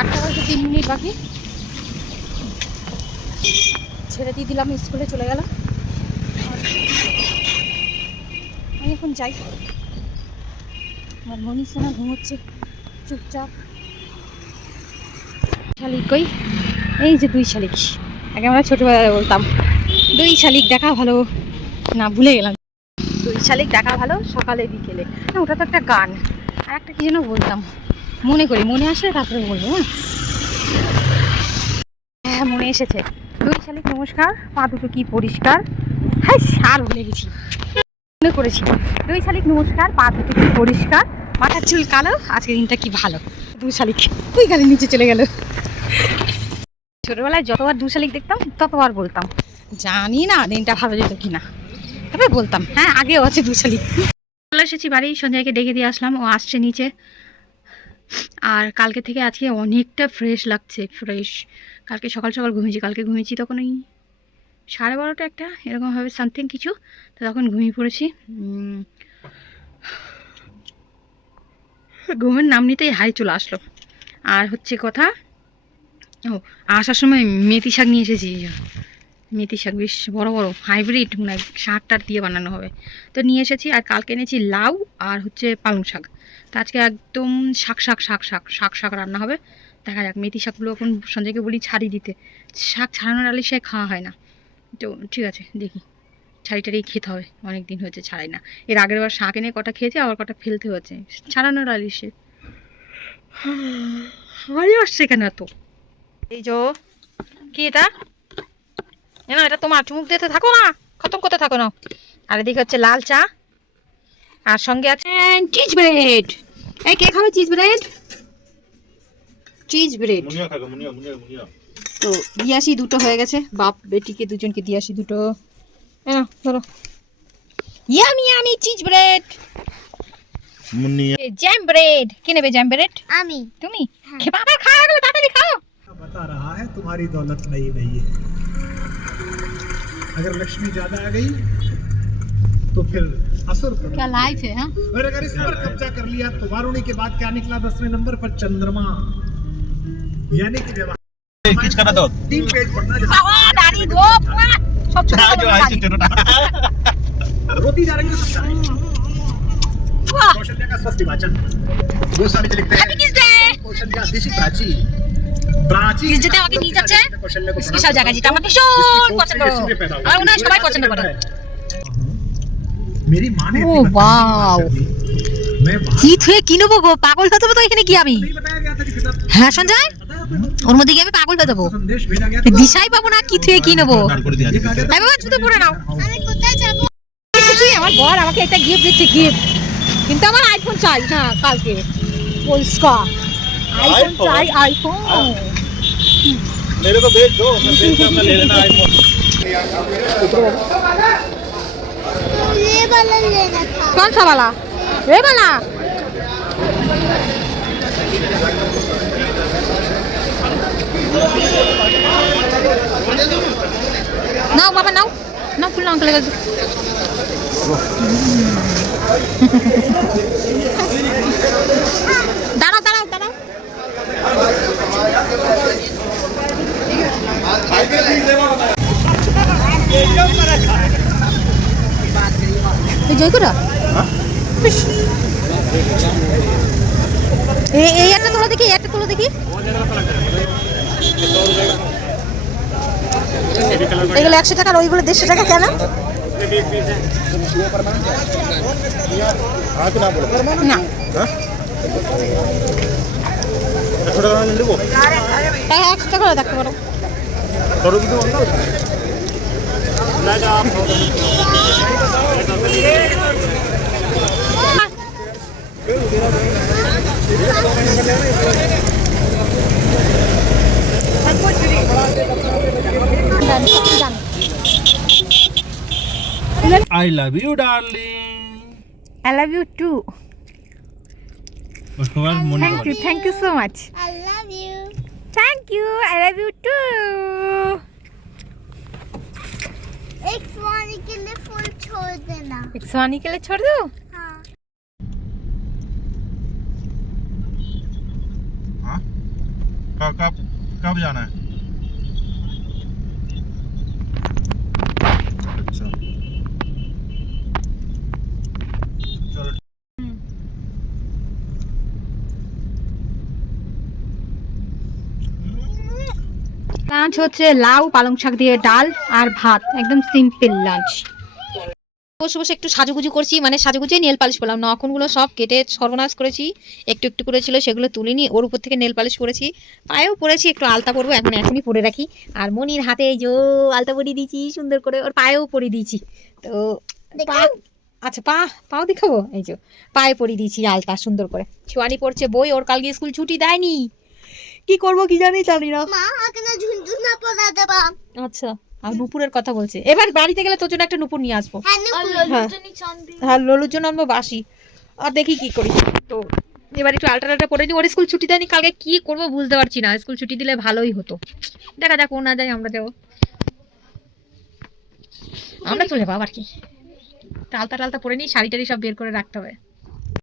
আটটা বাজে তিন মিনিট বাকি ছেড়ে দিয়ে দিলাম স্কুলে চলে গেলাম আমি এখন যাই আমার মনির সোনা ঘুমোচ্ছে চুপচাপ শালিক কই এই যে দুই শালিক আগে আমরা ছোটোবেলায় বলতাম দুই শালিক দেখা ভালো না ভুলে গেলাম দুই শালিক দেখা ভালো সকালে বিকেলে না ওটা তো একটা গান আর একটা কী যেন বলতাম মনে করি মনে আসলে তারপরে বলবো হ্যাঁ, হ্যাঁ মনে এসেছে দুই শালিক নমস্কার পা দুটো কি পরিষ্কার হ্যাঁ সার ভুলে গেছি মনে করেছি দুই শালিক নমস্কার পা দুটো কি পরিষ্কার মাথার চুল কালো আজকের দিনটা কি ভালো দুই শালিক তুই খালি নিচে চলে গেল ছোটোবেলায় যতবার দু শালিক দেখতাম ততবার বলতাম জানি না দিনটা ভালো যেত কিনা তবে বলতাম হ্যাঁ আগেও আছে দু শালিক চলে এসেছি বাড়ি সঞ্জয়কে ডেকে দিয়ে আসলাম ও আসছে নিচে আর কালকে থেকে আজকে অনেকটা ফ্রেশ লাগছে ফ্রেশ কালকে সকাল সকাল ঘুমিয়েছি কালকে ঘুমিয়েছি তখন ওই সাড়ে বারোটা একটা এরকমভাবে সামথিং কিছু তো তখন ঘুমিয়ে পড়েছি ঘুমের নাম নিতেই হাই চলে আসলো আর হচ্ছে কথা ও আসার সময় মেথি শাক নিয়ে এসেছি মেথি শাক বেশ বড়ো বড়ো হাইব্রিড মানে সার টার দিয়ে বানানো হবে তো নিয়ে এসেছি আর কালকে এনেছি লাউ আর হচ্ছে পালং শাক তো আজকে একদম শাক শাক শাক শাক শাক শাক রান্না হবে দেখা যাক মেথি শাকগুলো এখন সঞ্জয়কে বলি ছাড়ি দিতে শাক ছাড়ানোর আলে সে খাওয়া হয় না তো ঠিক আছে দেখি ছাড়ি টাড়ি খেতে হবে অনেক দিন হয়েছে ছাড়াই না এর আগের বার শাক এনে কটা খেয়েছে আবার কটা ফেলতে হয়েছে ছাড়ানোর আলি সে হাই আসছে কেন এত এই যো কি এটা না এটা তোমার চুমুক দিতে থাকো না খতম করতে থাকো না আর এদিকে হচ্ছে লাল চা আর সঙ্গে আছে চিজ ব্রেড এই কে খাবে চিজ ব্রেড চিজ ব্রেড তো দিয়াশি দুটো হয়ে গেছে বাপ বেটিকে দুজনকে দিয়াশি দুটো হ্যাঁ ধরো yummy yummy cheese bread jam bread কে নেবে জ্যাম ব্রেড আমি তুমি হ্যাঁ। বাবা খাওয়া গেলো তাড়াতাড়ি খাও बता रहा है तुम्हारी दौलत नई नई है अगर लक्ष्मी ज्यादा आ गई तो फिर असर क्या लाइफ है हाँ? और अगर इस पर कब्जा कर लिया तो वारुणी के बाद क्या निकला दसवें नंबर पर चंद्रमा यानी कि तीन पेज पढ़ना जा रही है कौशल्या का स्वस्थ वाचन जी लिखते हैं कौशल्या दिशी प्राची যেতে আমাকে কি থুয়ে গো পাগল হতে তো এখানে কি আমি হ্যাঁ সঞ্জয় ওর মধ্যে গিয়ে আমি পাগল হয়ে যাবো দিশাই পাবো না কি থুয়ে কি নেবো জুতো পরে নাও আমার বর আমাকে একটা গিফট দিচ্ছে গিফট কিন্তু আমার আইফোন চাই না হ্যাঁ, কালকে পরিষ্কার আইফোন চাই আইফোন मेरे को भेज दो ले लेना ये लेना कौन सा वाला ये वाला Nau, Papa, nau. Nau फुल ke জয় করা হ্যাঁ? এই একটা তোলা দেখি একটা তোলা দেখি এগুলো একশো টাকার ওইগুলো দেড়শো টাকা কেন না হ্যাঁ? হ্যাঁ, একশো টাকা দেখতে পারো I love you, darling. I love you too. Thank you so much. I love you. Thank you. I love you too. एक स्वानी के लिए फूल छोड़ देना एक स्वानी के लिए छोड़ दो हाँ।, हाँ। कब कब कब जाना है अच्छा লাঞ্চ হচ্ছে লাউ পালং শাক দিয়ে ডাল আর ভাত একদম সিম্পল লাঞ্চ বসে বসে একটু সাজুগুজু করছি মানে সাজুগুজে নেল পালিশ করলাম নখনগুলো সব কেটে সর্বনাশ করেছি একটু একটু করেছিল সেগুলো তুলে নিয়ে ওর উপর থেকে নেল পালিশ করেছি পায়েও পরেছি একটু আলতা পরবো এখন এখনই পরে রাখি আর মনির হাতে এই যে আলতা পরিয়ে দিয়েছি সুন্দর করে ওর পায়েও পরিয়ে দিয়েছি তো আচ্ছা পা পাও দেখাবো এই যে পায়ে পরিয়ে দিয়েছি আলতা সুন্দর করে ছোয়ানি পড়ছে বই ওর কালকে স্কুল ছুটি দেয়নি কি করবো কি জানি জানি না আচ্ছা আর নুপুরের কথা বলছে এবার বাড়িতে গেলে তোর জন্য একটা নুপুর নিয়ে আসবো হ্যাঁ, হ্যাঁ।, হ্যাঁ জন্য আনবো বাসি আর দেখি কি করি তো এবার একটু পরে নি ওর স্কুল ছুটি দেয়নি কালকে কি করবো বুঝতে পারছি না স্কুল ছুটি দিলে ভালোই হতো দেখা যাক ও না যাই আমরা যাবো আমরা চলে যাবো আবার কি টালতা টালতা পরে নিই শাড়ি টাড়ি সব বের করে রাখতে হবে